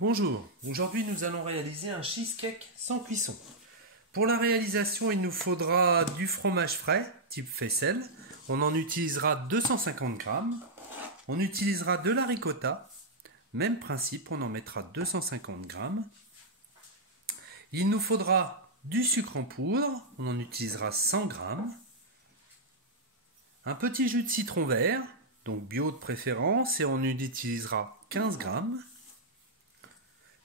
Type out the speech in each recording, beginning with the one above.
Bonjour, aujourd'hui nous allons réaliser un cheesecake sans cuisson. Pour la réalisation, il nous faudra du fromage frais, type faisselle. On en utilisera 250 g. On utilisera de la ricotta. Même principe, on en mettra 250 g. Il nous faudra du sucre en poudre. On en utilisera 100 g. Un petit jus de citron vert, donc bio de préférence, et on en utilisera 15 g.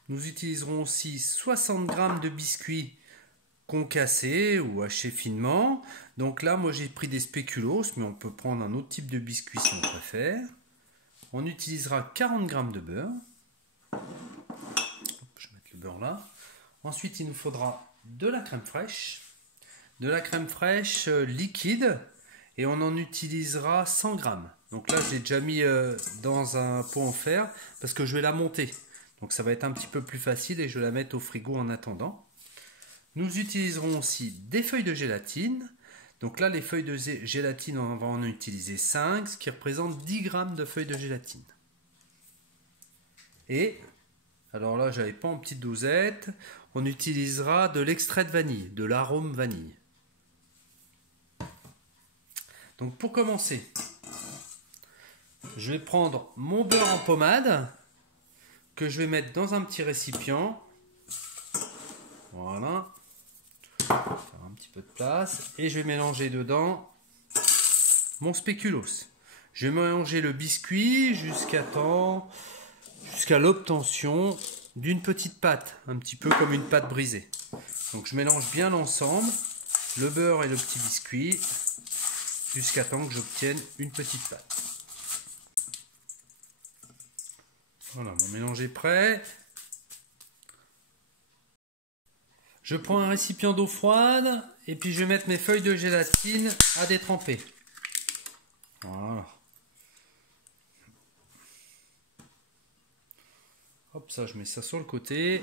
Nous utiliserons aussi 60 g de biscuits concassés ou hachés finement. Donc là, moi j'ai pris des spéculoos, mais on peut prendre un autre type de biscuit si on préfère. On utilisera 40 g de beurre. Je vais mettre le beurre là. Ensuite, il nous faudra de la crème fraîche. De la crème fraîche liquide. Et on en utilisera 100 g. Donc là, j'ai déjà mis dans un pot en fer parce que je vais la monter. Donc ça va être un petit peu plus facile et je vais la mettre au frigo en attendant. Nous utiliserons aussi des feuilles de gélatine. Donc là, les feuilles de gélatine, on va en utiliser 5, ce qui représente 10 g de feuilles de gélatine. Et, alors là, j'avais pas en petite dosette, on utilisera de l'extrait de vanille, de l'arôme vanille. Donc pour commencer, je vais prendre mon beurre en pommade que je vais mettre dans un petit récipient. Voilà. Faire un petit peu de place. Et je vais mélanger dedans mon spéculoos. Je vais mélanger le biscuit jusqu'à l'obtention d'une petite pâte. Un petit peu comme une pâte brisée. Donc je mélange bien l'ensemble, le beurre et le petit biscuit, jusqu'à temps que j'obtienne une petite pâte. Voilà, mon mélange est prêt. Je prends un récipient d'eau froide et puis je vais mettre mes feuilles de gélatine à détremper. Voilà. Hop, ça, je mets ça sur le côté.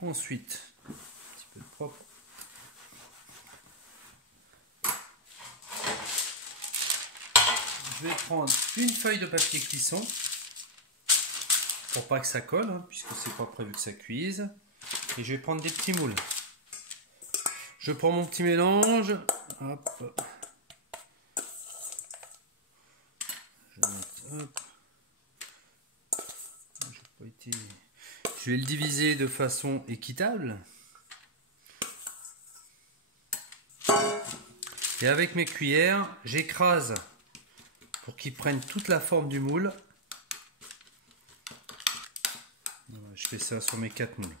Ensuite, un petit peu de propre. Je vais prendre une feuille de papier cuisson pour pas que ça colle, hein, puisque c'est pas prévu que ça cuise. Et je vais prendre des petits moules. Je prends mon petit mélange. Hop. Je vais le diviser de façon équitable. Et avec mes cuillères, j'écrase pour qu'ils prennent toute la forme du moule. Voilà, je fais ça sur mes 4 moules.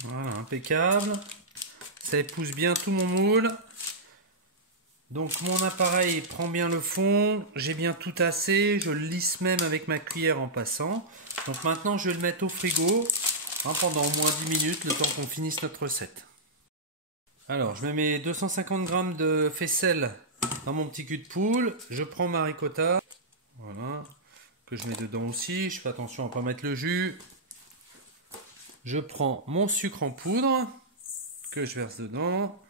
Voilà, impeccable. Ça épouse bien tout mon moule. Donc mon appareil prend bien le fond. J'ai bien tout tassé. Je le lisse même avec ma cuillère en passant. Donc maintenant, je vais le mettre au frigo pendant au moins 10 minutes, le temps qu'on finisse notre recette. Alors, je mets mes 250 g de faisselle dans mon petit cul de poule. Je prends ma ricotta, voilà, que je mets dedans aussi. Je fais attention à ne pas mettre le jus. Je prends mon sucre en poudre que je verse dedans.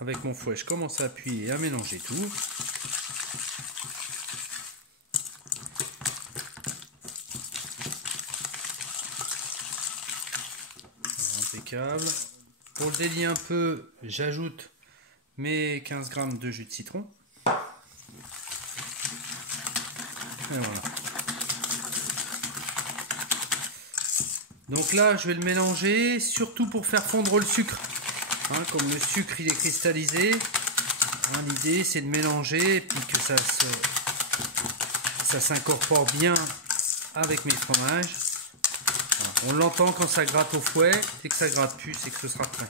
Avec mon fouet, je commence à appuyer et à mélanger tout. Impeccable. Pour le délier un peu, j'ajoute mes 15 g de jus de citron. Et voilà. Donc là, je vais le mélanger, surtout pour faire fondre le sucre. Comme le sucre il est cristallisé, l'idée c'est de mélanger et puis que ça s'incorpore bien avec mes fromages. Voilà. On l'entend quand ça gratte au fouet, dès que ça gratte plus, c'est que ce sera prêt.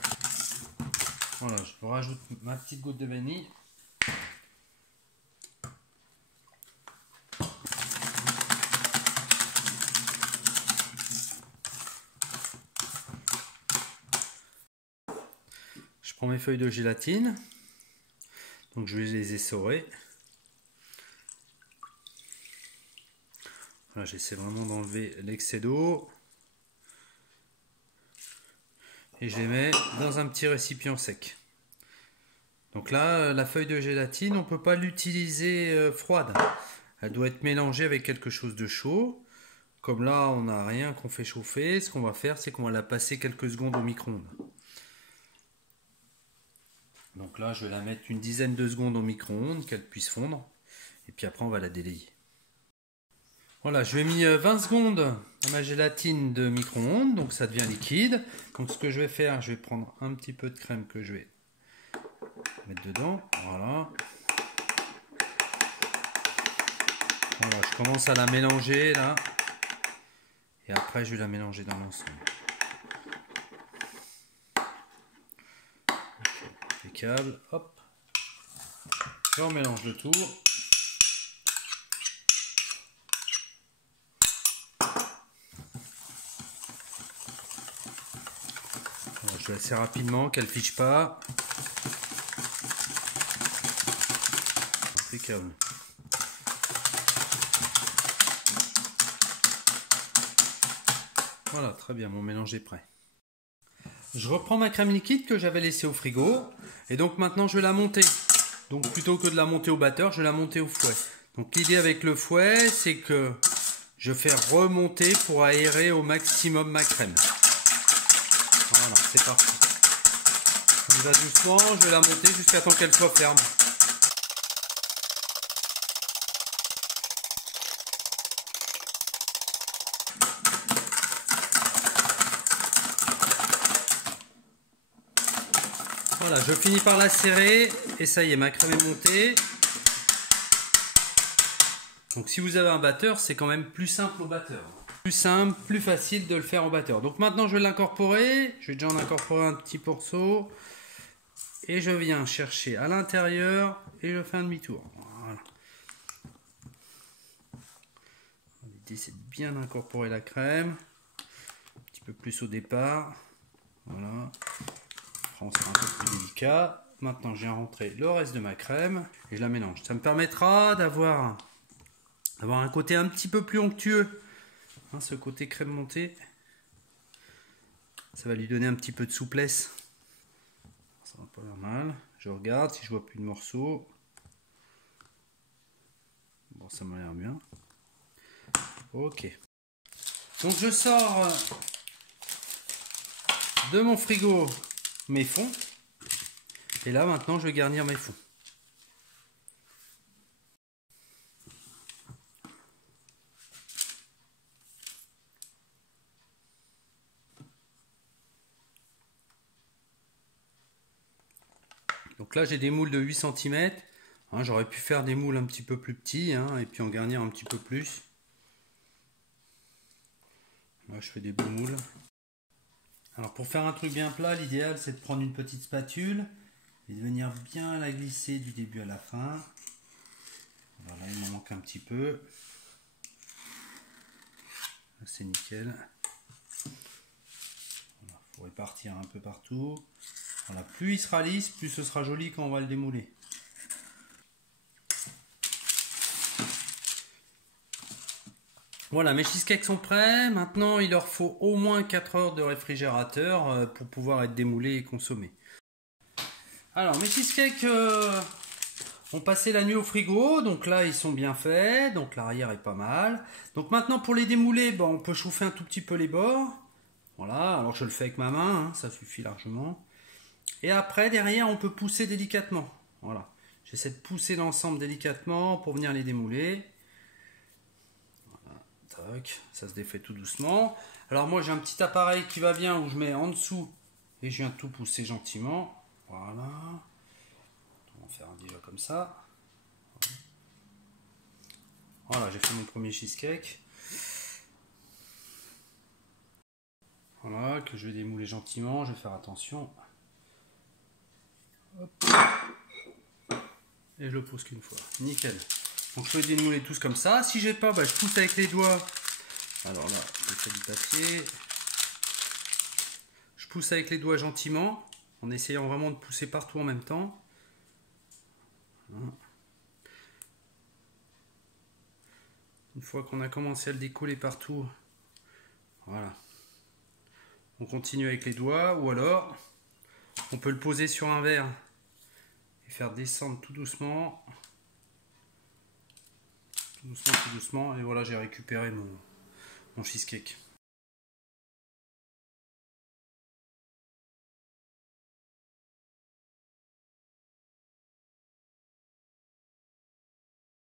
Voilà, je rajoute ma petite goutte de vanille. Je prends mes feuilles de gélatine, donc je vais les essorer. Voilà, j'essaie vraiment d'enlever l'excès d'eau. Et je les mets dans un petit récipient sec. Donc là, la feuille de gélatine, on ne peut pas l'utiliser froide. Elle doit être mélangée avec quelque chose de chaud. Comme là, on n'a rien qu'on fait chauffer, ce qu'on va faire, c'est qu'on va la passer quelques secondes au micro-ondes. Donc là, je vais la mettre une dizaine de secondes au micro-ondes, qu'elle puisse fondre. Et puis après, on va la délayer. Voilà, je vais mis 20 secondes à ma gélatine de micro-ondes, donc ça devient liquide. Donc ce que je vais faire, je vais prendre un petit peu de crème que je vais mettre dedans. Voilà. Voilà, je commence à la mélanger là. Et après, je vais la mélanger dans l'ensemble. Impeccable. Hop. Je remélange le tout. Voilà, je vais assez rapidement, qu'elle ne fiche pas. Impeccable. Voilà, très bien, mon mélange est prêt. Je reprends ma crème liquide que j'avais laissée au frigo. Et donc maintenant, je vais la monter. Donc plutôt que de la monter au batteur, je vais la monter au fouet. Donc l'idée avec le fouet, c'est que je fais remonter pour aérer au maximum ma crème. Voilà, c'est parti. On y va doucement, je vais la monter jusqu'à temps qu'elle soit ferme. Voilà, je finis par la serrer et ça y est, ma crème est montée. Donc si vous avez un batteur, c'est quand même plus simple au batteur. Plus simple, plus facile de le faire au batteur. Donc maintenant je vais l'incorporer. Je vais déjà en incorporer un petit morceau. Et je viens chercher à l'intérieur et je fais un demi-tour. Voilà. L'idée c'est de bien incorporer la crème. Un petit peu plus au départ. Voilà. On sera un peu plus délicat. Maintenant, je viens rentrer le reste de ma crème et je la mélange. Ça me permettra d'avoir un côté un petit peu plus onctueux. Hein, ce côté crème montée, ça va lui donner un petit peu de souplesse. Ça va pas l'air mal. Je regarde si je vois plus de morceaux. Bon, ça m'a l'air bien. Ok. Donc, je sors de mon frigo mes fonds. Et là, maintenant, je vais garnir mes fonds. Donc là, j'ai des moules de 8 cm. Hein, j'aurais pu faire des moules un petit peu plus petits, hein, et puis en garnir un petit peu plus. Là, je fais des beaux moules. Alors pour faire un truc bien plat, l'idéal c'est de prendre une petite spatule et de venir bien la glisser du début à la fin. Voilà, il m'en manque un petit peu. C'est nickel. Voilà, faut répartir un peu partout. Voilà, plus il sera lisse, plus ce sera joli quand on va le démouler. Voilà, mes cheesecakes sont prêts. Maintenant, il leur faut au moins 4 heures de réfrigérateur pour pouvoir être démoulés et consommés. Alors, mes cheesecakes ont passé la nuit au frigo. Donc là, ils sont bien faits. Donc l'arrière est pas mal. Donc maintenant, pour les démouler, bon, on peut chauffer un tout petit peu les bords. Voilà, alors je le fais avec ma main. Hein, ça suffit largement. Et après, derrière, on peut pousser délicatement. Voilà. J'essaie de pousser l'ensemble délicatement pour venir les démouler. Tac, ça se défait tout doucement. Alors moi j'ai un petit appareil qui va bien où je mets en dessous et je viens tout pousser gentiment. Voilà. On va faire déjà comme ça. Voilà, j'ai fait mon premier cheesecake. Voilà, que je vais démouler gentiment. Je vais faire attention. Hop. Et je le pose qu'une fois. Nickel. Donc je peux les démouler tous comme ça. Si j'ai pas, bah, je pousse avec les doigts. Alors là, je fais du papier. Je pousse avec les doigts gentiment, en essayant vraiment de pousser partout en même temps. Une fois qu'on a commencé à le décoller partout, voilà. On continue avec les doigts, ou alors on peut le poser sur un verre et faire descendre tout doucement. Tout doucement, et voilà, j'ai récupéré mon cheesecake.